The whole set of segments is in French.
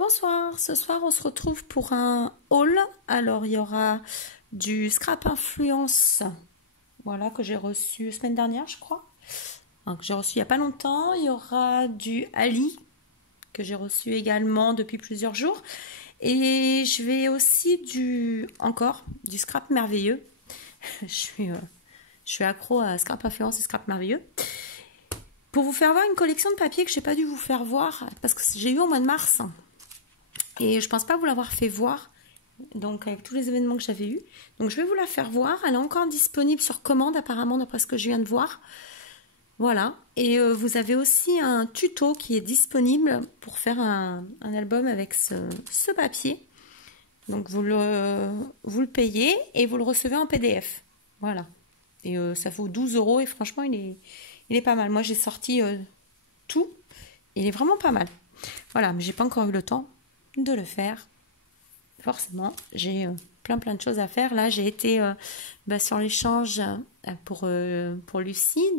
Bonsoir, ce soir on se retrouve pour un haul. Alors il y aura du Scrap Influence, voilà, que j'ai reçu semaine dernière je crois, enfin, que j'ai reçu il n'y a pas longtemps. Il y aura du Ali que j'ai reçu également depuis plusieurs jours. Et je vais aussi encore du Scrap Merveilleux. je suis accro à Scrap Influence et Scrap Merveilleux. Pour vous faire voir une collection de papiers que je n'ai pas dû vous faire voir parce que j'ai eu au mois de mars. Et je pense pas vous l'avoir fait voir, donc avec tous les événements que j'avais eus. Donc je vais vous la faire voir. Elle est encore disponible sur commande apparemment d'après ce que je viens de voir. Voilà. Et vous avez aussi un tuto qui est disponible pour faire un album avec ce papier. Donc vous le payez et vous le recevez en PDF. Voilà. Et ça vaut 12 € et franchement il est pas mal. Moi j'ai sorti tout. Il est vraiment pas mal. Voilà, mais j'ai pas encore eu le temps de le faire. Forcément, j'ai plein de choses à faire. Là, j'ai été sur l'échange pour Lucie,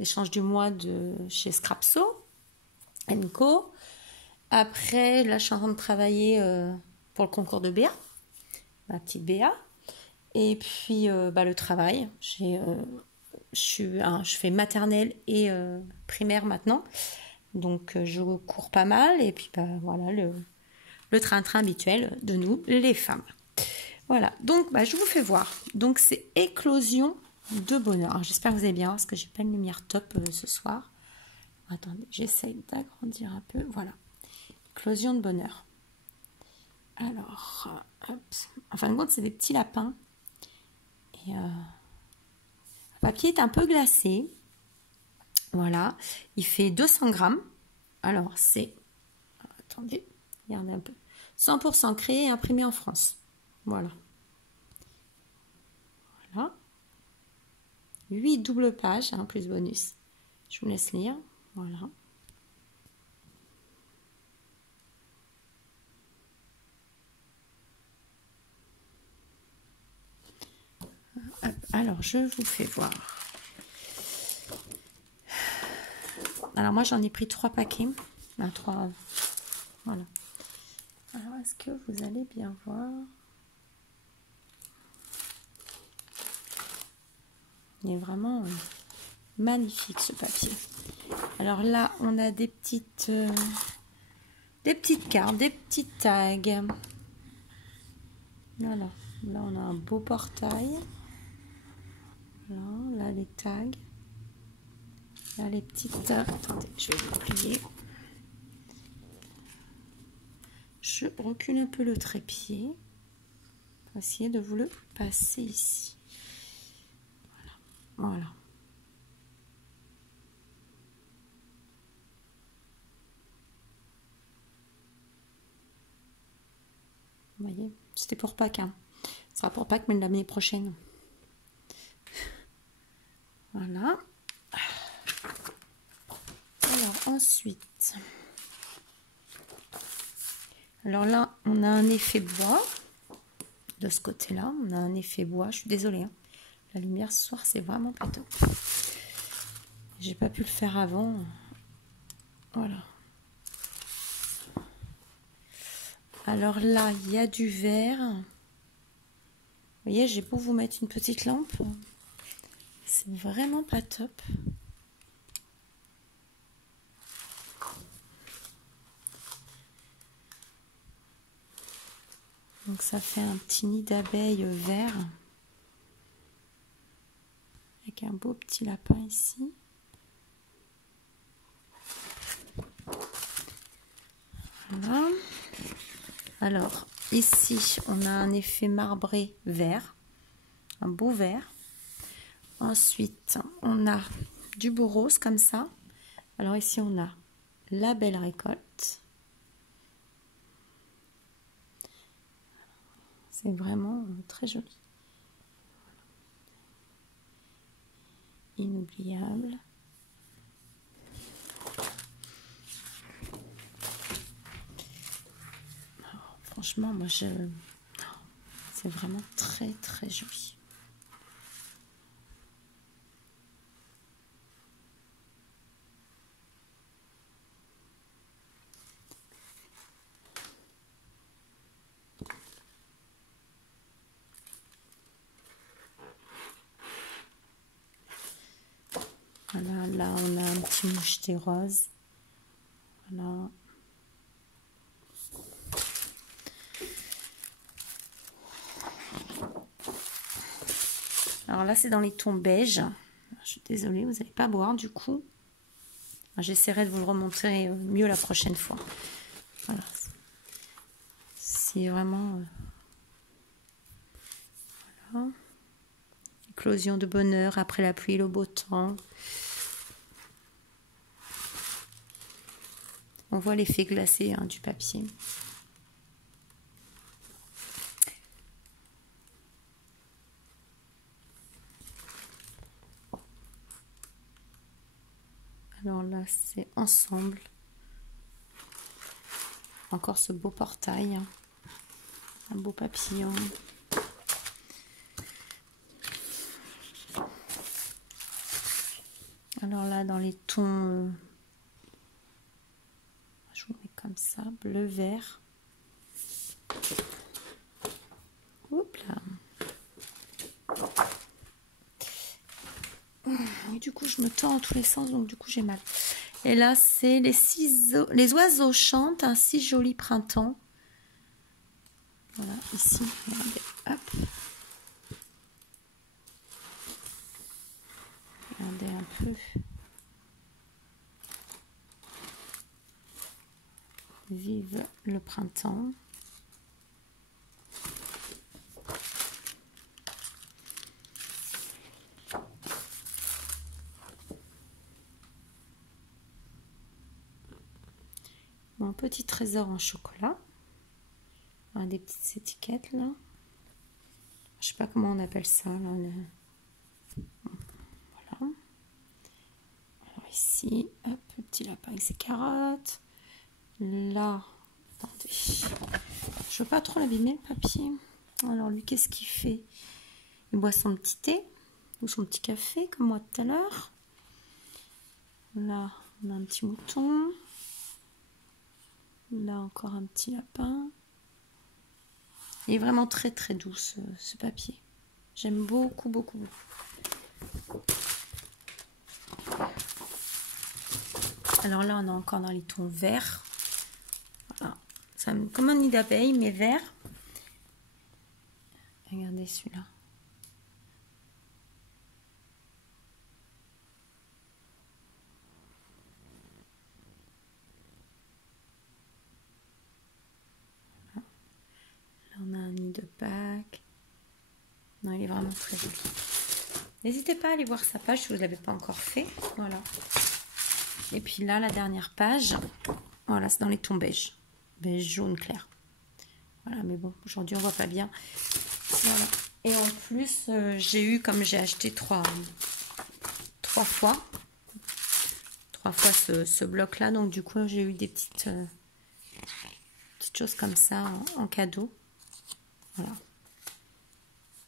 l'échange du mois de chez Scrapso &Co. Après, là, je suis en train de travailler pour le concours de Béa, ma petite Béa. Et puis, le travail. Je fais maternelle et primaire maintenant. Donc, je cours pas mal. Et puis, voilà, le train-train habituel de nous, les femmes. Voilà, donc je vous fais voir. Donc, c'est éclosion de bonheur. J'espère que vous allez bien, parce que j'ai pas une lumière top ce soir. Attendez, j'essaye d'agrandir un peu. Voilà, éclosion de bonheur. Alors, hop. En fin de compte, c'est des petits lapins. Et le papier est un peu glacé. Voilà, il fait 200 grammes. Alors, c'est... Attendez, regardez un peu. 100% créé et imprimé en France. Voilà. Voilà. 8 doubles pages, plus bonus. Je vous laisse lire. Voilà. Alors, je vous fais voir. Alors, moi, j'en ai pris 3 paquets. 3. Voilà. Alors, est-ce que vous allez bien voir? Il est vraiment magnifique, ce papier. Alors là, on a des petites cartes, des petits tags. Voilà. Là, on a un beau portail. Voilà, là, les tags. Là, les petites... Attendez, je vais vous plier. Je recule un peu le trépied. On va essayer de vous le passer ici. Voilà. Voilà. Vous voyez, c'était pour Pâques. Hein. Ce sera pour Pâques, mais l'année prochaine. Voilà. Alors, ensuite... Alors là, on a un effet bois. De ce côté-là, on a un effet bois. Je suis désolée. Hein. La lumière ce soir, c'est vraiment pas top. J'ai pas pu le faire avant. Voilà. Alors là, il y a du vert. Vous voyez, j'ai beau vous mettre une petite lampe. C'est vraiment pas top. Donc ça fait un petit nid d'abeilles vert. Avec un beau petit lapin ici. Voilà. Alors, ici, on a un effet marbré vert. Un beau vert. Ensuite, on a du beau rose comme ça. Alors ici, on a la belle récolte. C'est vraiment très joli. Inoubliable. Alors, franchement, moi, c'est vraiment très joli. petit moucheté rose. Voilà. Alors là, c'est dans les tons beige. Je suis désolée, vous n'allez pas voir du coup. J'essaierai de vous le remontrer mieux la prochaine fois. Voilà. C'est vraiment... voilà. Éclosion de bonheur après la pluie et le beau temps. On voit l'effet glacé hein, du papier. Alors là, c'est ensemble. Encore ce beau portail. Hein. Un beau papillon. Alors là, dans les tons... je vous mets comme ça, bleu, vert. Oups là. Et du coup, je me tends en tous les sens, donc du coup, j'ai mal. Et là, c'est les oiseaux chantent un si joli printemps. Voilà, ici, regardez, hop. Regardez un peu. Vive le printemps. Mon petit trésor en chocolat. Des petites étiquettes là. Je sais pas comment on appelle ça là. Voilà. Alors ici, hop, le petit lapin avec ses carottes. Là, attendez. Je veux pas trop l'abîmer le papier. Alors lui, qu'est-ce qu'il fait? Il boit son petit thé ou son petit café comme moi tout à l'heure. Là, on a un petit mouton. Là, encore un petit lapin. Il est vraiment très très doux ce papier. J'aime beaucoup, beaucoup, beaucoup. Alors là, on est encore dans les tons verts. Voilà. C'est comme un nid d'abeille, mais vert. Regardez celui-là. On a un nid de Pâques. Non, il est vraiment très joli. N'hésitez pas à aller voir sa page si vous ne l'avez pas encore fait. Voilà. Et puis là, la dernière page. Voilà, c'est dans les tons beige. Beige jaune clair. Voilà, mais bon, aujourd'hui, on voit pas bien. Voilà. Et en plus, j'ai eu, comme j'ai acheté trois fois ce bloc-là. Donc, du coup, j'ai eu des petites choses comme ça en cadeau. Voilà.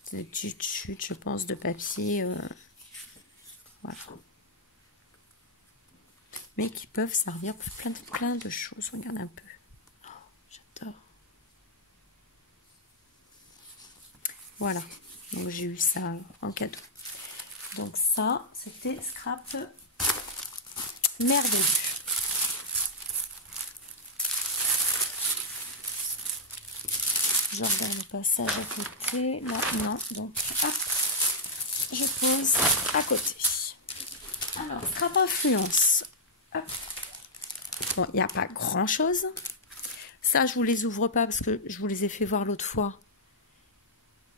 C'est des petites chutes, je pense, de papier. Voilà. Mais qui peuvent servir pour plein de choses. Regarde un peu. Oh, j'adore. Voilà. Donc, j'ai eu ça en cadeau. Donc, ça, c'était Scrap merveilleux. Je regarde le passage à côté. Là, non. Donc, hop, je pose à côté. Alors, Scrap Influence. Hop. Bon, il n'y a pas grand-chose. Ça, je ne vous les ouvre pas parce que je vous les ai fait voir l'autre fois.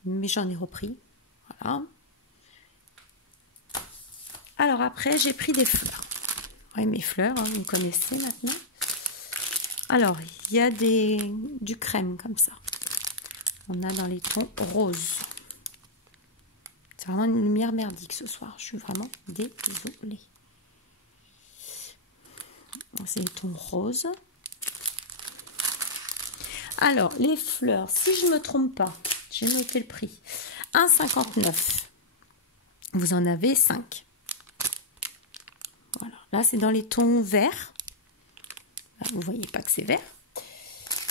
Mais j'en ai repris. Voilà. Alors, après, j'ai pris des fleurs. Oui, mes fleurs, hein, vous me connaissez maintenant. Alors, il y a du crème comme ça. On a dans les tons roses. C'est vraiment une lumière merdique ce soir. Je suis vraiment désolée. C'est les tons roses. Alors, les fleurs, si je ne me trompe pas, j'ai noté le prix. 1,59. Vous en avez 5. Voilà. Là, c'est dans les tons verts. Là, vous ne voyez pas que c'est vert.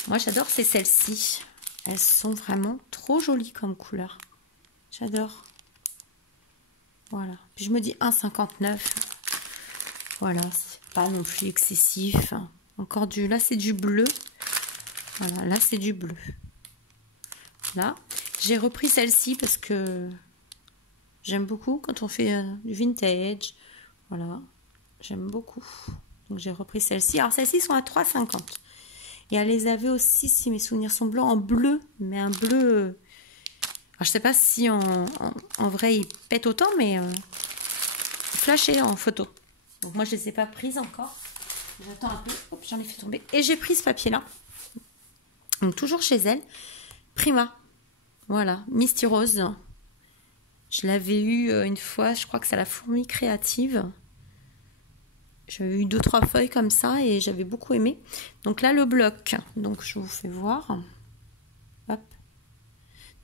Moi, j'adore, c'est celles-ci. Elles sont vraiment trop jolies comme couleur. J'adore. Voilà. Puis je me dis 1,59. Voilà, c'est pas non plus excessif. Encore du... Là, c'est du bleu. Voilà, là, c'est du bleu. Là, j'ai repris celle-ci parce que j'aime beaucoup quand on fait du vintage. Voilà, j'aime beaucoup. Donc, j'ai repris celle-ci. Alors, celles-ci sont à 3,50. Et elle les avait aussi, si mes souvenirs sont blancs, en bleu. Mais un bleu... Alors, je sais pas si en vrai, il pète autant, mais flashé en photo. Donc, moi, je les ai pas prises encore. J'attends un peu. Hop, j'en ai fait tomber. Et j'ai pris ce papier-là. Donc, toujours chez elle. Prima. Voilà, Misty Rose. Je l'avais eu une fois, je crois que c'est la fourmi créative. J'avais eu 2-3 feuilles comme ça et j'avais beaucoup aimé. Donc là, le bloc. Donc je vous fais voir. Hop.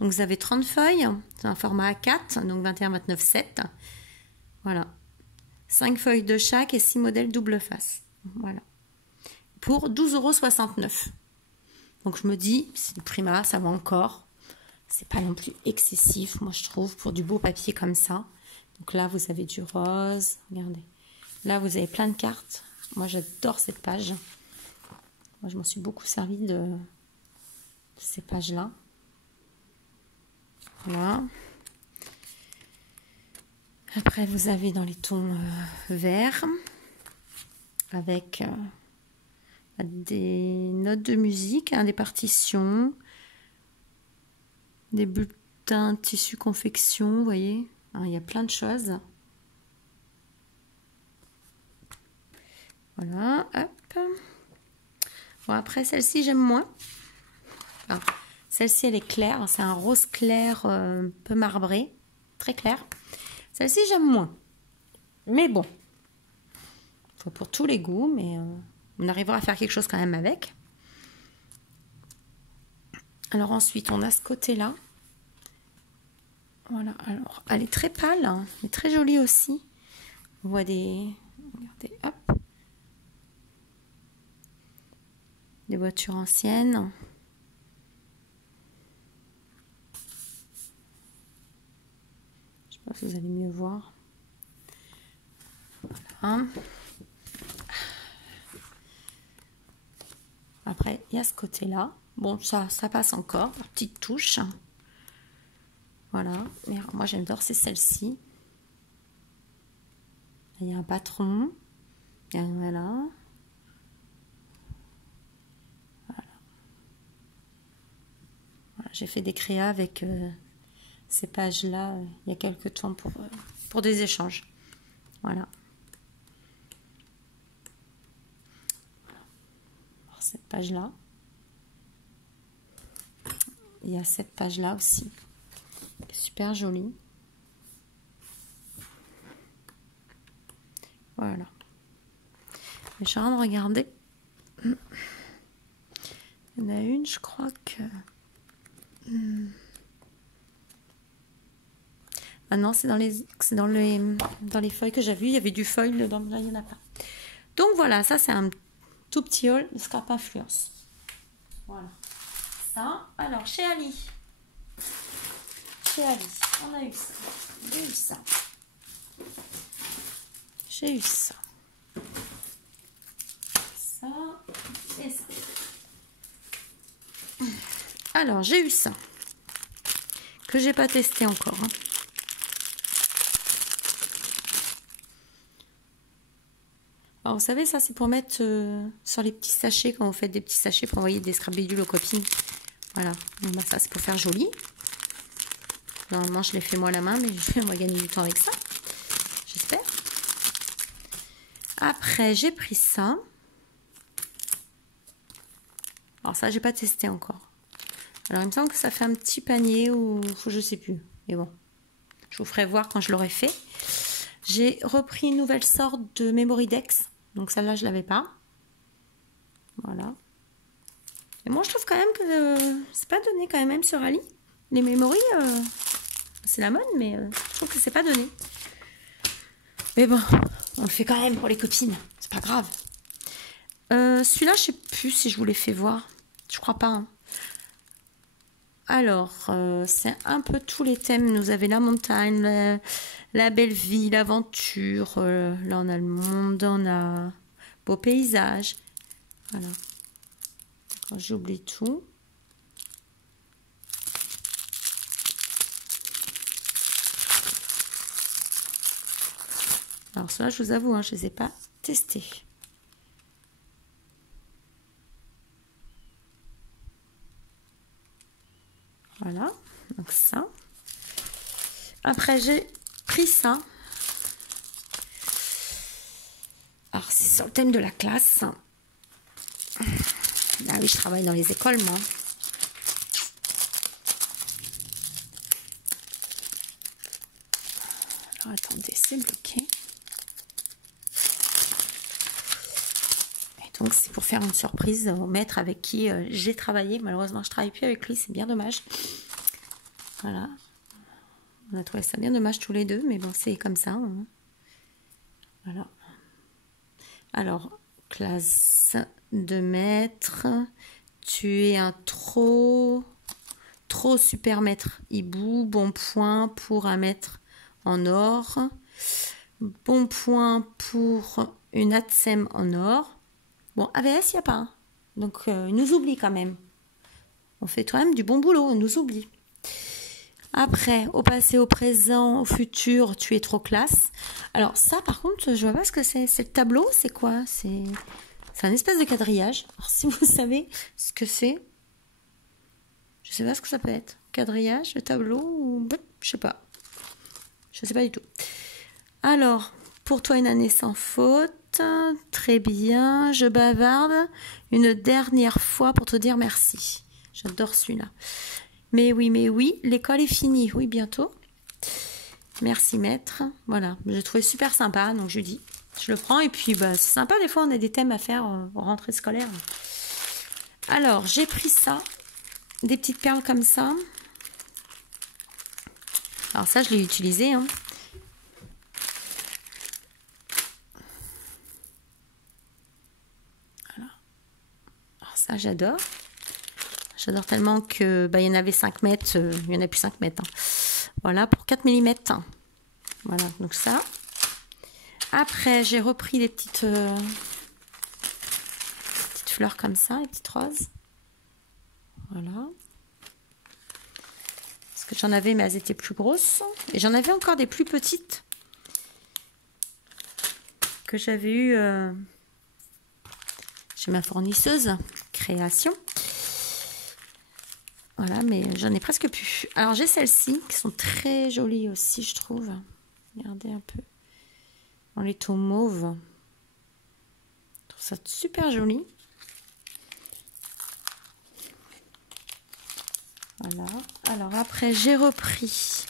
Donc vous avez 30 feuilles. C'est un format A4, donc 21, 29, 7. Voilà. 5 feuilles de chaque et 6 modèles double face. Voilà. Pour 12,69 €. Donc je me dis, c'est du Prima, ça va encore. C'est pas non plus excessif, moi je trouve, pour du beau papier comme ça. Donc là, vous avez du rose. Regardez. Là, vous avez plein de cartes. Moi, j'adore cette page. Moi, je m'en suis beaucoup servi de ces pages-là. Voilà. Après, vous avez dans les tons verts, avec des notes de musique, hein, des partitions, des bulletins tissu confection, vous voyez. Alors, il y a plein de choses. Voilà, hop. Bon, après, celle-ci, j'aime moins. Enfin, celle-ci, elle est claire. C'est un rose clair un peu marbré. Très clair. Celle-ci, j'aime moins. Mais bon. Faut pour tous les goûts, mais on arrivera à faire quelque chose quand même avec. Alors ensuite, on a ce côté-là. Voilà, alors, elle est très pâle, hein, mais très jolie aussi. On voit des... Regardez, hop. Des voitures anciennes. Je sais pas si vous allez mieux voir. Voilà. Après, il y a ce côté-là. Bon, ça passe encore. Petite touche. Voilà. Mais alors, moi, j'adore, c'est celle-ci. Il y a un patron. Et voilà. Voilà, j'ai fait des créas avec ces pages-là il y a quelques temps pour des échanges. Voilà. Alors, cette page-là. Il y a cette page-là aussi. Super jolie. Voilà. Je suis en train de regarder. Il y en a une, je crois que... Ah non, c'est dans les feuilles que j'ai vues. Il y avait du foil dedans, là, il n'y en a pas. Donc voilà, ça c'est un tout petit haul de Scrap Influence. Voilà. Ça, alors chez Ali. Chez Ali, on a eu ça. J'ai eu ça. J'ai eu ça. Ça et ça. Alors, j'ai eu ça. Que j'ai pas testé encore. Hein. Alors, vous savez, ça, c'est pour mettre sur les petits sachets, quand vous faites des petits sachets pour envoyer des scrabidules aux copines. Voilà. Bon, bah, ça, c'est pour faire joli. Normalement, je l'ai fait moi à la main, mais on va gagner du temps avec ça. J'espère. Après, j'ai pris ça. Alors, ça, j'ai pas testé encore. Alors, il me semble que ça fait un petit panier ou je sais plus. Mais bon, je vous ferai voir quand je l'aurai fait. J'ai repris une nouvelle sorte de Memory Dex. Donc, celle-là, je l'avais pas. Voilà. Et moi, je trouve quand même que c'est pas donné quand même sur Ali. Les Memory, c'est la mode, mais je trouve que c'est pas donné. Mais bon, on le fait quand même pour les copines. C'est pas grave. Celui-là, je sais plus si je vous l'ai fait voir. Je crois pas. Hein. Alors, c'est un peu tous les thèmes. Nous avons la montagne, la belle vie, l'aventure. Là, on a le monde, on a beau paysage. Voilà. J'oublie tout. Alors, cela, je vous avoue, hein, je ne les ai pas testés. Voilà, donc ça. Après, j'ai pris ça. Alors, c'est sur le thème de la classe. Ah oui, je travaille dans les écoles, moi. Alors, attendez, c'est bloqué. Et donc, c'est pour faire une surprise au maître avec qui j'ai travaillé. Malheureusement, je ne travaille plus avec lui, c'est bien dommage. Voilà. On a trouvé ça bien dommage tous les deux, mais bon, c'est comme ça. Hein. Voilà. Alors, classe de maître. Tu es un trop super maître hibou. Bon point pour un maître en or. Bon point pour une ATSEM en or. Bon, AVS, il n'y a pas. Hein. Donc, il nous oublie quand même. On fait quand même du bon boulot, on nous oublie. Après, au passé, au présent, au futur, tu es trop classe. Alors ça, par contre, je vois pas ce que c'est. C'est le tableau, c'est quoi? C'est un espèce de quadrillage. Alors si vous savez ce que c'est, je sais pas ce que ça peut être. Quadrillage, le tableau, ou... je sais pas. Je sais pas du tout. Alors, pour toi, une année sans faute. Très bien. Je bavarde une dernière fois pour te dire merci. J'adore celui-là. Mais oui, l'école est finie. Oui, bientôt. Merci, maître. Voilà, j'ai trouvé super sympa, donc je dis, je le prends. Et puis, bah, c'est sympa, des fois, on a des thèmes à faire en rentrée scolaire. Alors, j'ai pris ça, des petites perles comme ça. Alors ça, je l'ai utilisé. Hein. Voilà. Alors ça, j'adore. J'adore tellement que bah, il y en avait 5 mètres, il n'y en a plus 5 mètres. Hein. Voilà, pour 4 mm. Voilà, donc ça. Après, j'ai repris des petites fleurs comme ça, les petites roses. Voilà. Parce que j'en avais, mais elles étaient plus grosses. Et j'en avais encore des plus petites que j'avais eues chez ma fournisseuse création. Voilà, mais j'en ai presque plus. Alors, j'ai celles-ci qui sont très jolies aussi, je trouve. Regardez un peu. Dans les tons mauves. Je trouve ça super joli. Voilà. Alors, après, j'ai repris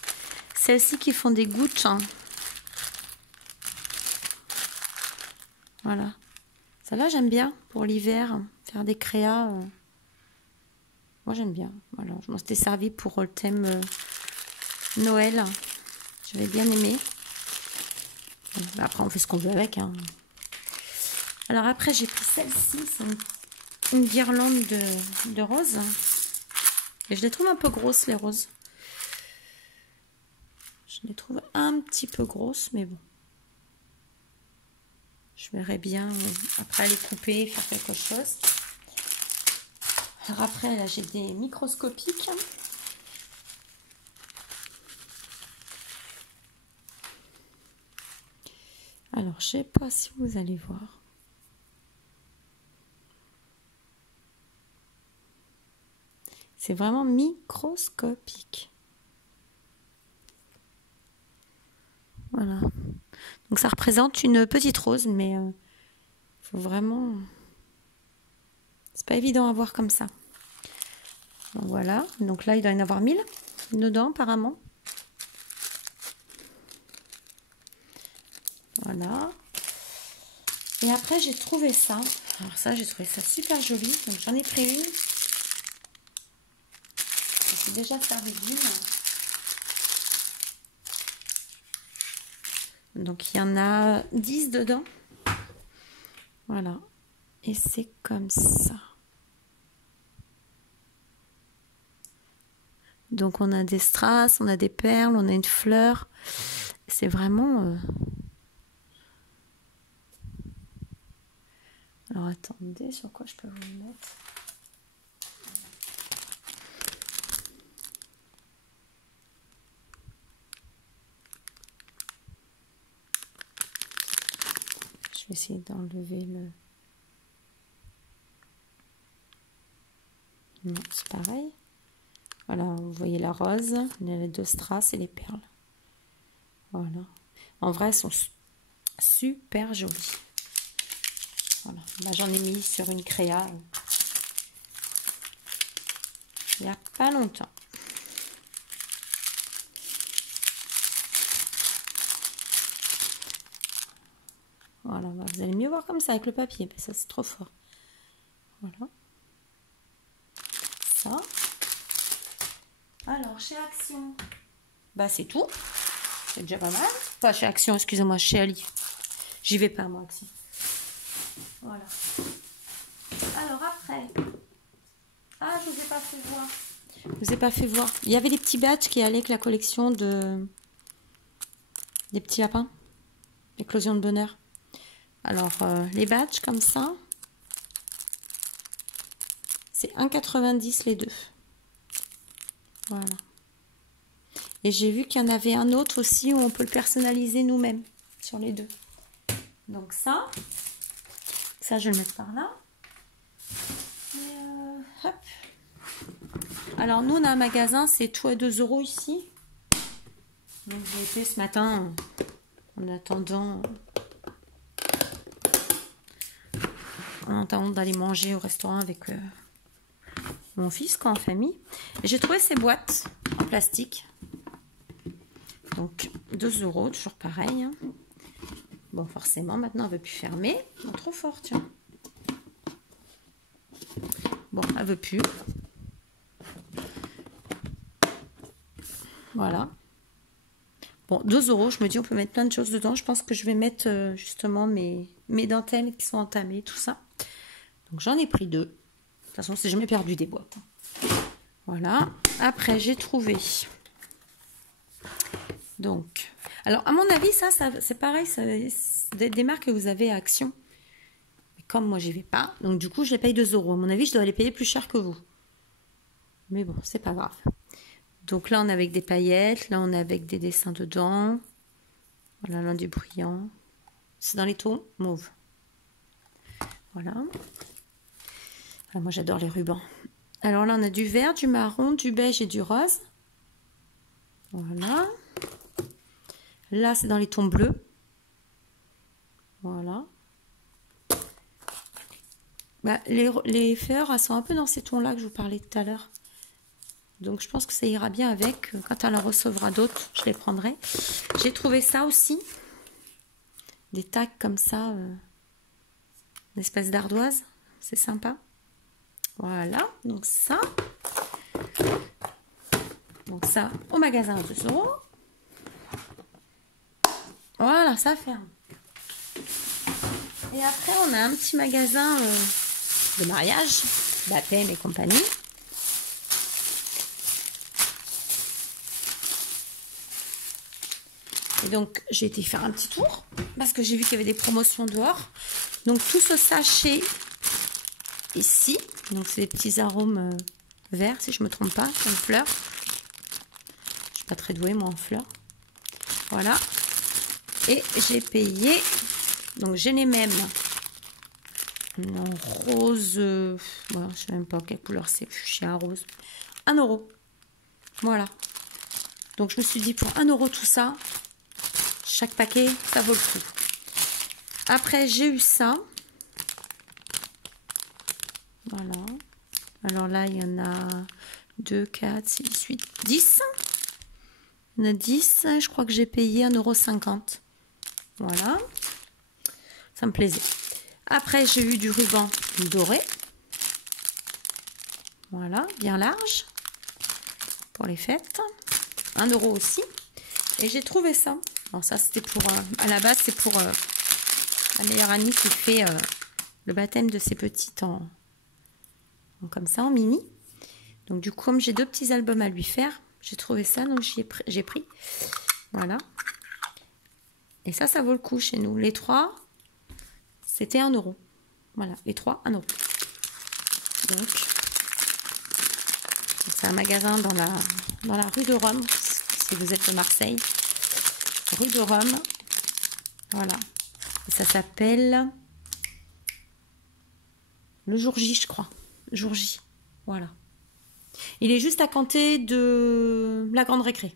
celles-ci qui font des gouttes. Voilà. Celle-là, j'aime bien pour l'hiver. Faire des créas. Moi, j'aime bien. Voilà. Je m'en étais servi pour le thème Noël. J'avais bien aimé. Après, on fait ce qu'on veut avec. Hein. Alors, après, j'ai pris celle-ci. C'est une guirlande de roses. Et je les trouve un peu grosses, les roses. Je les trouve un petit peu grosses, mais bon. Je verrai bien après les couper, faire quelque chose. Alors après, là, j'ai des microscopiques. Alors, je sais pas si vous allez voir. C'est vraiment microscopique. Voilà. Donc, ça représente une petite rose, mais faut vraiment... C'est pas évident à voir comme ça. Donc, voilà. Donc là, il doit y en avoir 1000 dedans, apparemment. Voilà. Et après, j'ai trouvé ça. Alors ça, j'ai trouvé ça super joli. Donc, j'en ai pris une. J'ai déjà servi d'une. Donc, il y en a 10 dedans. Voilà. Et c'est comme ça. Donc on a des strass, on a des perles, on a une fleur. C'est vraiment... Alors attendez, sur quoi je peux vous le mettre? Je vais essayer d'enlever le... Non, c'est pareil. Voilà, vous voyez la rose, il y a les deux strass et les perles. Voilà. En vrai, elles sont super jolies. Voilà. Là, j'en ai mis sur une créa il n'y a pas longtemps. Voilà, vous allez mieux voir comme ça avec le papier, parce que ça c'est trop fort. Voilà. Ça. Alors, chez Action, bah c'est tout. C'est déjà pas mal. Enfin, chez Action, excusez-moi, chez Ali. J'y vais pas, moi, Action. Voilà. Alors, après. Ah, je vous ai pas fait voir. Je vous ai pas fait voir. Il y avait des petits badges qui allaient avec la collection de... des petits lapins. Éclosion de bonheur. Alors, les badges comme ça, c'est 1,90 les deux. Voilà. Et j'ai vu qu'il y en avait un autre aussi où on peut le personnaliser nous-mêmes sur les deux. Donc ça je vais le mettre par là. Et hop. Alors nous on a un magasin, c'est tout à 2 € ici. Donc j'ai été ce matin en attendant d'aller manger au restaurant avec mon fils, quoi, en famille. Et j'ai trouvé ces boîtes en plastique. Donc 2 €, toujours pareil. Hein. Bon, forcément, maintenant elle ne veut plus fermer. Oh, trop fort, tiens. Bon, elle ne veut plus. Voilà. Bon, 2 €, je me dis on peut mettre plein de choses dedans. Je pense que je vais mettre justement mes dentelles qui sont entamées, tout ça. Donc j'en ai pris 2. De toute façon, c'est jamais perdu des boîtes. Voilà. Après, j'ai trouvé. Donc, alors à mon avis, ça c'est pareil, c'est des marques que vous avez à Action. Mais comme moi, j'y vais pas, donc du coup, je les paye 2 €. À mon avis, je dois les payer plus cher que vous. Mais bon, c'est pas grave. Donc là, on est avec des paillettes. Là, on est avec des dessins dedans. Voilà, là, du brillant. C'est dans les tons mauve. Voilà. Ah, moi, j'adore les rubans. Alors là, on a du vert, du marron, du beige et du rose. Voilà. Là, c'est dans les tons bleus. Voilà. Bah, les fleurs, elles sont un peu dans ces tons-là que je vous parlais tout à l'heure. Donc, je pense que ça ira bien avec. Quand elle en recevra d'autres, je les prendrai. J'ai trouvé ça aussi. Des tags comme ça. Une espèce d'ardoise. C'est sympa. Voilà. Donc, ça. Donc, ça, au magasin à 2 €. Voilà, ça ferme. Et après, on a un petit magasin de mariage, baptême et compagnie. Et donc, j'ai été faire un petit tour parce que j'ai vu qu'il y avait des promotions dehors. Donc, tout ce sachet ici, donc c'est des petits arômes verts, si je ne me trompe pas, comme fleurs. Je ne suis pas très douée, moi, en fleurs. Voilà. Et j'ai payé, donc j'ai les mêmes en rose, voilà, je ne sais même pas quelle couleur c'est, fuchsia rose, 1 €. Voilà. Donc je me suis dit pour 1 € tout ça, chaque paquet, ça vaut le coup. Après j'ai eu ça. Voilà. Alors là, il y en a 2, 4, 6, 8, 10. Il y en a 10, je crois que j'ai payé 1,50 €. Voilà, ça me plaisait. Après, j'ai eu du ruban doré. Voilà, bien large pour les fêtes. 1 € aussi. Et j'ai trouvé ça. Alors ça, c'était pour... à la base, c'est pour la meilleure amie qui fait le baptême de ses petites en comme ça, en mini. Donc du coup, comme j'ai 2 petits albums à lui faire, J'ai trouvé ça, donc j'ai pris. Voilà. Et ça vaut le coup chez nous. Les 3, c'était 1 €. Voilà, les 3, 1 €. Donc, c'est un magasin dans la rue de Rome, si vous êtes de Marseille. Rue de Rome. Voilà. Et ça s'appelle le Jour J, je crois. Jour J. Voilà. Il est juste à côté de la Grande Récré.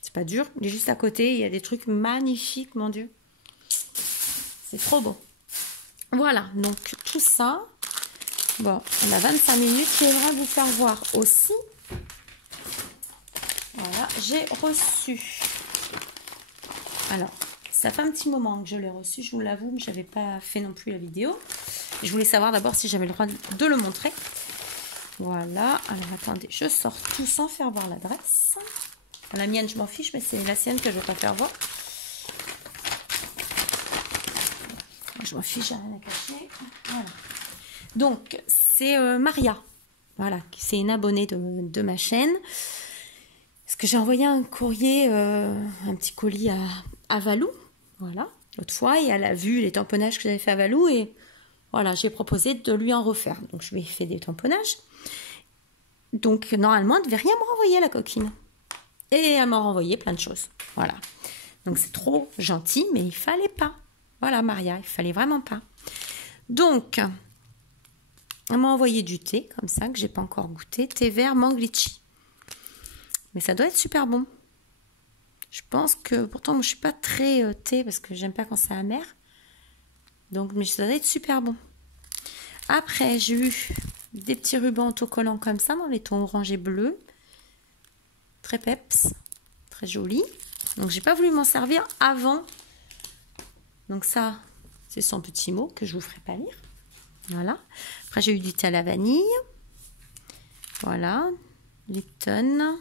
C'est pas dur, il est juste à côté. Il y a des trucs magnifiques, mon Dieu. C'est trop beau. Voilà, donc tout ça. Bon, on a 25 minutes. J'aimerais vous faire voir aussi. Voilà, j'ai reçu. Alors, ça fait un petit moment que je l'ai reçu, je vous l'avoue, mais je n'avais pas fait non plus la vidéo. Je voulais savoir d'abord si j'avais le droit de le montrer. Voilà, alors attendez, je sors tout sans faire voir l'adresse. La mienne, je m'en fiche, mais c'est la sienne que je ne veux pas faire voir. Moi, je m'en fiche, j'ai rien à cacher. Voilà. Donc, c'est Maria. Voilà, c'est une abonnée de ma chaîne. Parce que j'ai envoyé un courrier, un petit colis à Valou. Voilà, l'autre fois. Et elle a vu les tamponnages que j'avais fait à Valou. Et voilà, j'ai proposé de lui en refaire. Donc, je lui ai fait des tamponnages. Donc, normalement, elle ne devait rien me renvoyer, la coquine. Et elle m'a renvoyé plein de choses. Voilà. Donc, c'est trop gentil, mais il fallait pas. Voilà, Maria, il fallait vraiment pas. Donc, elle m'a envoyé du thé, comme ça, que j'ai pas encore goûté. Thé vert mangue litchi. Mais ça doit être super bon. Je pense que, pourtant, moi, je suis pas très thé, parce que j'aime pas quand c'est amer. Donc, mais ça doit être super bon. Après, j'ai eu des petits rubans autocollants comme ça, dans les tons orange et bleu. Très peps, très joli. Donc, j'ai pas voulu m'en servir avant. Donc ça, c'est son petit mot que je vous ferai pas lire. Voilà. Après, j'ai eu du thé à la vanille. Voilà. Lipton.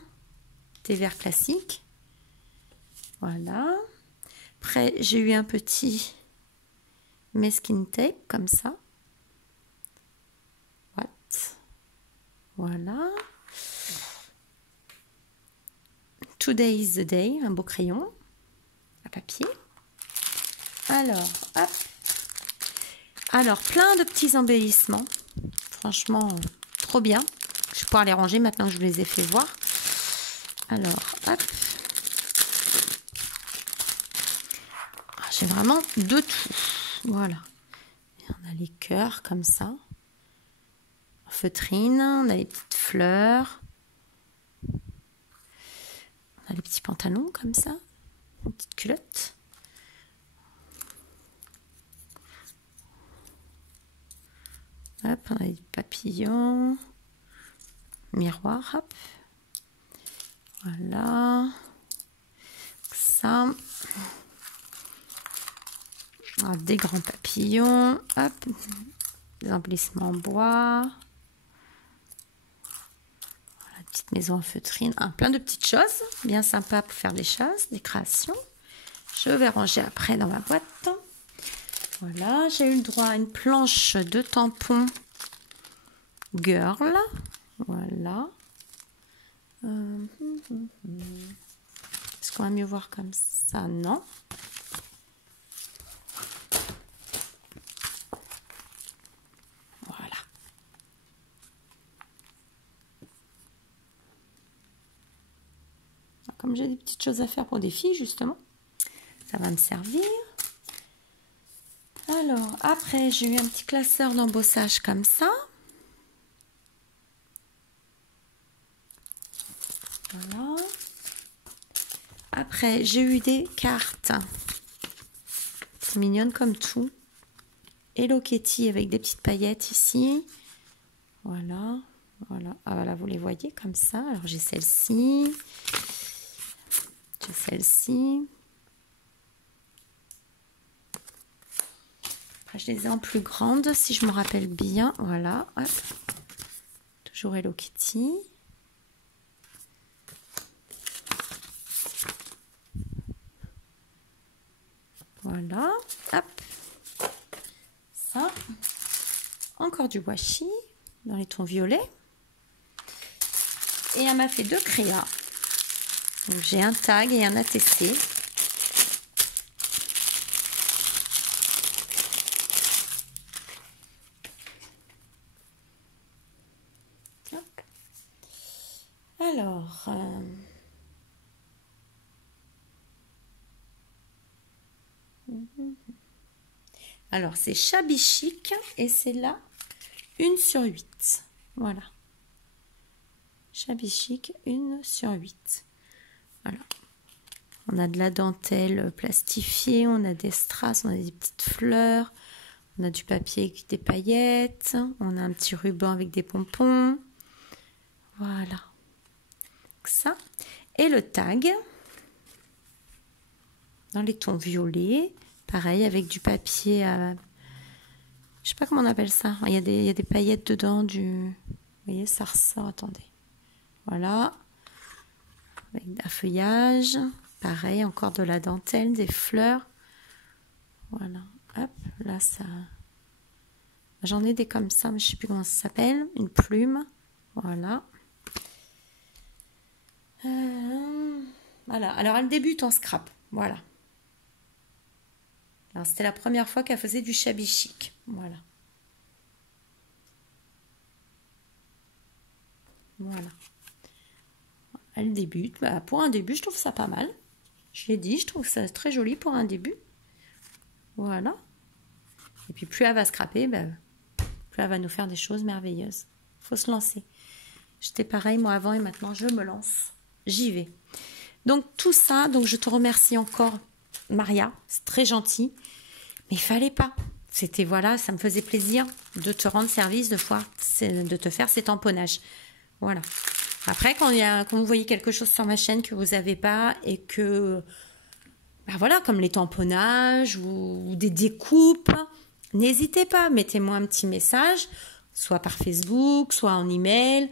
Thé vert classique. Voilà. Après, j'ai eu un petit mesquin tape comme ça. What? Voilà. Today is the day, un beau crayon à papier. Alors, hop. Alors, plein de petits embellissements. Franchement, trop bien. Je vais pouvoir les ranger maintenant que je vous les ai fait voir. Alors, hop. J'ai vraiment de tout. Voilà. Et on a les cœurs comme ça. En feutrine. On a les petites fleurs. On a les petits pantalons comme ça. Une petite culotte. Hop, on a des papillons. Miroir, hop. Voilà. Ça. Alors, des grands papillons. Hop. Des embellissements en bois. Voilà, petite maison en feutrine. Plein de petites choses. Bien sympa pour faire des choses, des créations. Je vais ranger après dans ma boîte. Voilà, j'ai eu le droit à une planche de tampons girl. Voilà. Est-ce qu'on va mieux voir comme ça? Non. Voilà. Comme j'ai des petites choses à faire pour des filles, justement, ça va me servir. Alors, après, j'ai eu un petit classeur d'embossage comme ça. Voilà. Après, j'ai eu des cartes. C'est mignonne comme tout. Hello Kitty avec des petites paillettes ici. Voilà. Voilà. Ah voilà, vous les voyez comme ça. Alors, j'ai celle-ci. J'ai celle-ci. Après, je les ai en plus grande, si je me rappelle bien. Voilà. Hop. Toujours Hello Kitty. Voilà, hop, ça, encore du washi dans les tons violets. Et elle m'a fait 2 créas. J'ai un tag et un ATC. Hop. Alors, c'est Shabby Chic et c'est là 1/8. Voilà. Shabby Chic 1/8. Voilà. On a de la dentelle plastifiée, on a des strass, on a des petites fleurs, on a du papier avec des paillettes, on a un petit ruban avec des pompons. Voilà. Ça. Et le tag dans les tons violets, pareil avec du papier à... Je sais pas comment on appelle ça. Il y a des paillettes dedans, vous voyez, ça ressort, attendez. Voilà. Avec un feuillage. Pareil, encore de la dentelle, des fleurs. Voilà. Hop, là, ça... J'en ai des comme ça, mais je sais plus comment ça s'appelle. Une plume. Voilà. Voilà. Alors, elle débute en scrap. Voilà. Alors, c'était la première fois qu'elle faisait du Shabby Chic. Voilà. Voilà. Elle débute. Bah, pour un début, je trouve ça pas mal. Je l'ai dit, je trouve ça très joli pour un début. Voilà. Et puis, plus elle va scraper, bah, plus elle va nous faire des choses merveilleuses. Il faut se lancer. J'étais pareil, moi, avant, et maintenant, je me lance. J'y vais. Donc, tout ça, donc je te remercie encore, Maria. C'est très gentil. Mais il fallait pas. C'était, voilà, ça me faisait plaisir de te rendre service, de te faire ces tamponnages. Voilà. Après, quand vous voyez quelque chose sur ma chaîne que vous n'avez pas et que, bah voilà, comme les tamponnages ou des découpes, n'hésitez pas, mettez-moi un petit message, soit par Facebook, soit en email.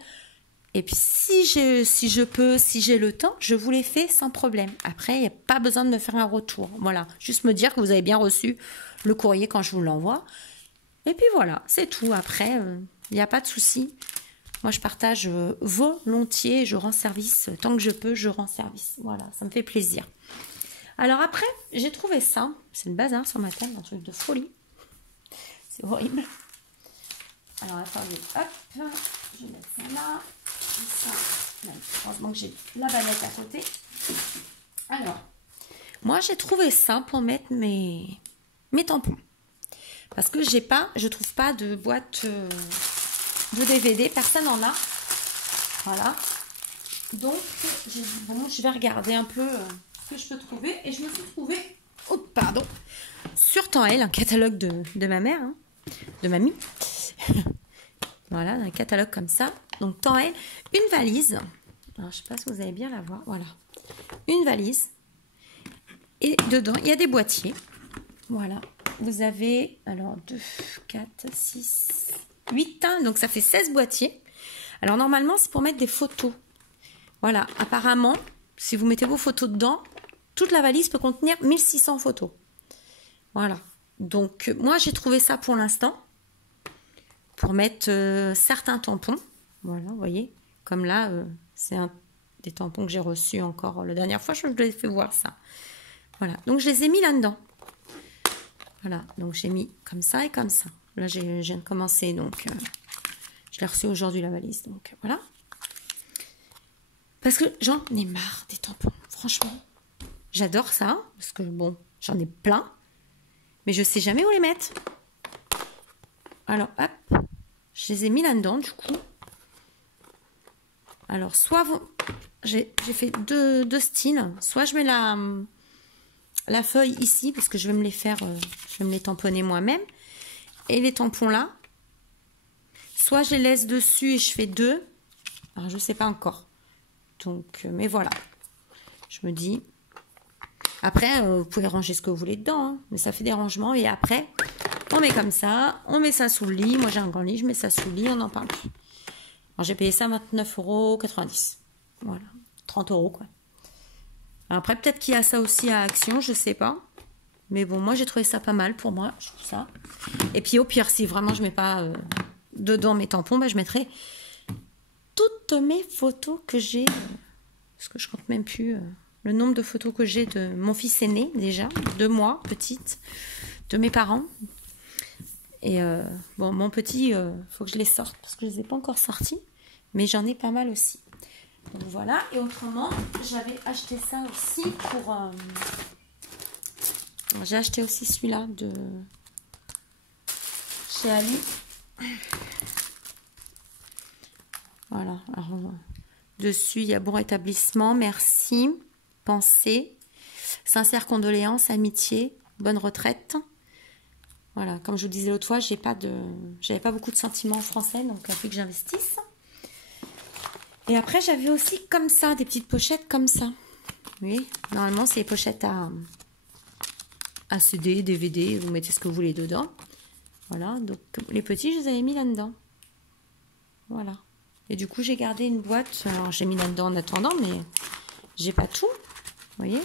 Et puis, si je peux, si j'ai le temps, je vous les fais sans problème. Après, il n'y a pas besoin de me faire un retour. Voilà, juste me dire que vous avez bien reçu le courrier quand je vous l'envoie. Et puis voilà, c'est tout. Après, il n'y a pas de souci. Moi, je partage volontiers, je rends service. Tant que je peux, je rends service. Voilà, ça me fait plaisir. Alors après, j'ai trouvé ça. C'est le bazar sur ma table, un truc de folie. C'est horrible. Alors, attendez, hop, je vais mettre ça là. Ça, heureusement que j'ai la banette à côté. Alors, moi, j'ai trouvé ça pour mettre mes tampons. Parce que je trouve pas de boîte de DVD, personne n'en a. Voilà. Donc, j'ai dit, bon, je vais regarder un peu ce que je peux trouver. Et je me suis trouvé, oh, pardon, sur Temps Elle, un catalogue de ma mère, hein, de mamie. Voilà, un catalogue comme ça. Donc, Temps Elle, une valise. Alors, je ne sais pas si vous allez bien la voir. Voilà. Une valise. Et dedans, il y a des boîtiers. Voilà. Vous avez, alors, 2, 4, 6, 8. Hein, donc, ça fait 16 boîtiers. Alors, normalement, c'est pour mettre des photos. Voilà. Apparemment, si vous mettez vos photos dedans, toute la valise peut contenir 1600 photos. Voilà. Donc, moi, j'ai trouvé ça pour l'instant. Pour mettre certains tampons. Voilà, vous voyez. Comme là, c'est des tampons que j'ai reçus encore la dernière fois. Je vous ai fait voir ça. Voilà, donc je les ai mis là-dedans. Voilà, donc j'ai mis comme ça et comme ça. Là, je viens de commencer, donc je l'ai reçu aujourd'hui la valise. Donc voilà. Parce que j'en ai marre des tampons. Franchement, j'adore ça. Parce que bon, j'en ai plein. Mais je sais jamais où les mettre. Alors, hop, je les ai mis là-dedans, du coup. Alors, soit j'ai fait deux styles. Soit je mets la feuille ici, parce que je vais me les faire, je vais me les tamponner moi-même. Et les tampons là. Soit je les laisse dessus et je fais 2. Alors, je ne sais pas encore. Donc, mais voilà. Je me dis... Après, vous pouvez ranger ce que vous voulez dedans, hein, mais ça fait des rangements. Et après, on met comme ça, on met ça sous le lit. Moi, j'ai un grand lit, je mets ça sous le lit, on n'en parle plus. Alors, j'ai payé ça 29,90 €. Voilà, 30 € quoi. Alors, après, peut-être qu'il y a ça aussi à Action, je sais pas. Mais bon, moi, j'ai trouvé ça pas mal pour moi, je trouve ça. Et puis, au pire, si vraiment je mets pas dedans mes tampons, bah, je mettrai toutes mes photos que j'ai parce que je compte même plus le nombre de photos que j'ai de mon fils aîné déjà, de moi, petite, de mes parents. Et bon, mon petit, faut que je les sorte parce que je les ai pas encore sortis, mais j'en ai pas mal aussi. Donc voilà, et autrement, j'avais acheté ça aussi pour... j'ai acheté aussi celui-là de chez Ali. Voilà, alors dessus, il y a bon rétablissement, merci, pensée, sincères condoléances, amitié, bonne retraite. Voilà, comme je vous disais l'autre fois, j'avais pas beaucoup de sentiments en français, donc il a fallu que j'investisse. Et après, j'avais aussi comme ça, des petites pochettes comme ça. Oui, normalement, c'est les pochettes à CD, DVD, vous mettez ce que vous voulez dedans. Voilà, donc les petits, je les avais mis là-dedans. Voilà. Et du coup, j'ai gardé une boîte. Alors, j'ai mis là-dedans en attendant, mais j'ai pas tout. Vous voyez?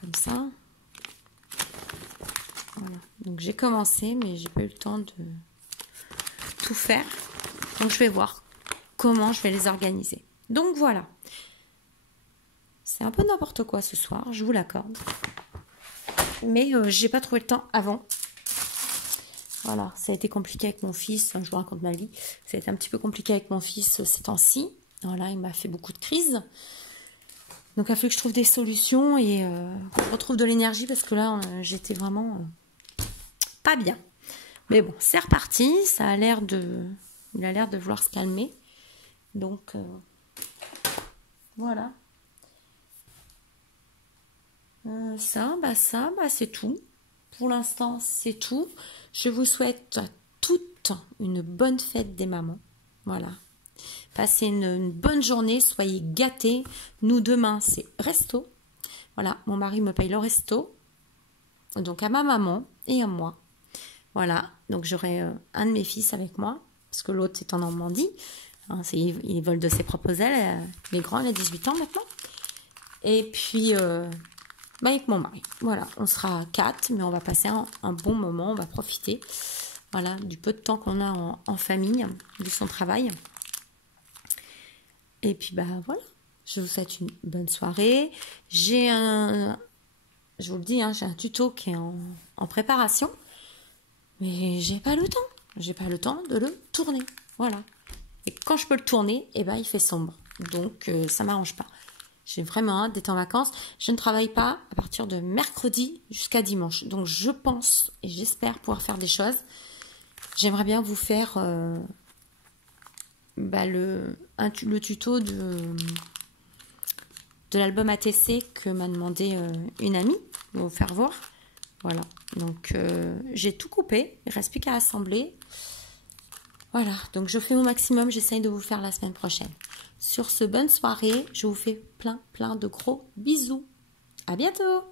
Comme ça. Voilà. Donc, j'ai commencé, mais j'ai pas eu le temps de tout faire. Donc, je vais voir comment je vais les organiser. Donc, voilà. C'est un peu n'importe quoi ce soir, je vous l'accorde. Mais j'ai pas trouvé le temps avant. Voilà, ça a été compliqué avec mon fils. Je vous raconte ma vie. Ça a été un petit peu compliqué avec mon fils ces temps-ci. Voilà, il m'a fait beaucoup de crises. Donc, il a fallu que je trouve des solutions et que je retrouve de l'énergie parce que là, j'étais vraiment pas bien. Mais bon, c'est reparti. Ça a l'air de... Il a l'air de vouloir se calmer. Donc, voilà. Ça, c'est tout. Pour l'instant, c'est tout. Je vous souhaite à toutes une bonne fête des mamans. Voilà. Passez une bonne journée, soyez gâtés. Nous, demain, c'est resto. Voilà, mon mari me paye le resto. Donc, à ma maman et à moi. Voilà, donc j'aurai un de mes fils avec moi, parce que l'autre est en Normandie. Hein, il vole de ses propres ailes. Il est grand, il a 18 ans maintenant. Et puis... avec mon mari. Voilà, on sera 4, mais on va passer un bon moment, on va profiter, voilà, du peu de temps qu'on a en famille, de son travail. Et puis, voilà, je vous souhaite une bonne soirée. Je vous le dis, hein, j'ai un tuto qui est en préparation, mais j'ai pas le temps. J'ai pas le temps de le tourner, voilà. Et quand je peux le tourner, il fait sombre, donc ça m'arrange pas. J'ai vraiment hâte d'être en vacances. Je ne travaille pas à partir de mercredi jusqu'à dimanche. Donc, je pense et j'espère pouvoir faire des choses. J'aimerais bien vous faire le tuto de l'album ATC que m'a demandé une amie. Je vais vous faire voir. Voilà. Donc, j'ai tout coupé. Il ne reste plus qu'à assembler. Voilà. Donc, je fais mon maximum. J'essaye de vous le faire la semaine prochaine. Sur ce, bonne soirée. Je vous fais plein de gros bisous. À bientôt!